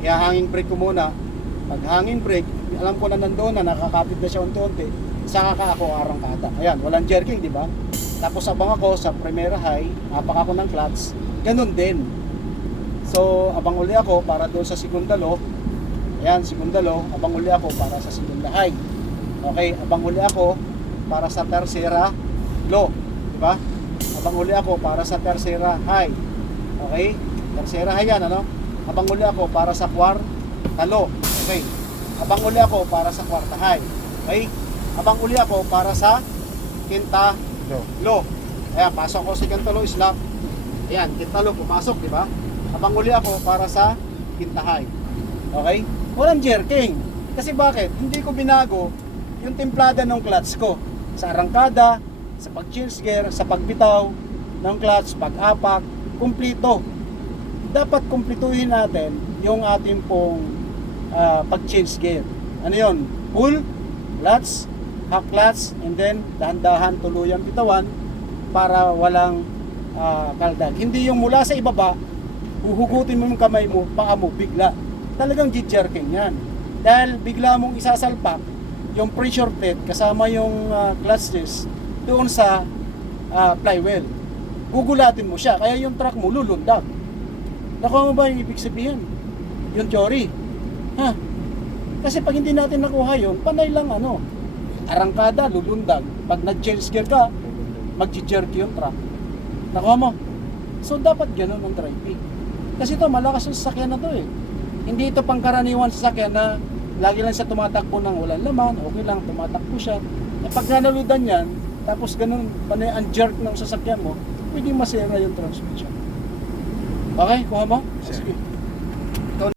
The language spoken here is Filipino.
ihahanging brake ko muna. Pag hanging brake, alam ko na nandoon na nakakapit na siya unti-unti, saka ka ako arangkada. Ayan, walang jerking, di ba? Tapos abang ako sa primera high, apak ako ng clutch, ganun din. So, abang uli ako para doon sa segunda low. Ayan, segunda low, abang uli ako para sa segunda high. Okay, abang uli ako para sa tercera low, di ba? Abang uli ako para sa tercera high. Okay? Tercera high yan, ano? Abang uli ako para sa kwarta low. Okay. Abang uli ako para sa kwarta high. Okay? Abang uli ako para sa quinta low. Ayan, pasok ko sa quinta low, slap. Ayan, quinta low, pumasok, di ba? Abang uli ako para sa quinta high. Okay? Walang jerking. Kasi bakit? Hindi ko binago yung templada ng clutch ko. Sa arangkada, sa pag-change gear, sa pagbitaw ng clutch, pag-apak, kumplito. Dapat kumplituhin natin yung ating pong pag-change gear. Ano yun? Full, clutch, half clutch, and then dahan-dahan tuluyan bitawan para walang kaldag. Hindi yung mula sa ibaba, huhugutin mo yung kamay mo, paa mo, bigla. Talagang jerking yan. Dahil bigla mong isasalpak yung pressure plate kasama yung clutch disc doon sa flywheel. Gugulatin mo siya, kaya yung truck mo lulundag. Nakuha mo ba yung ibig sabihin? Yung theory. Ha? Kasi pag hindi natin nakuha yun, panay lang ano, arangkada, lulundag. Pag nag-change gear ka, mag-jerk yung truck. Nakuha mo? So dapat ganun ang driving. Kasi ito, malakas yung sasakyan na to eh. Hindi ito pangkaraniwan sasakyan na lagi lang siya tumatakbo ng walang laman, okay lang, tumatakbo siya. E pag nanaludan yan, tapos ganun, panay ang jerk ng sasakyan mo, pwede masira yung transmission. Okay, kuha mo? Sige.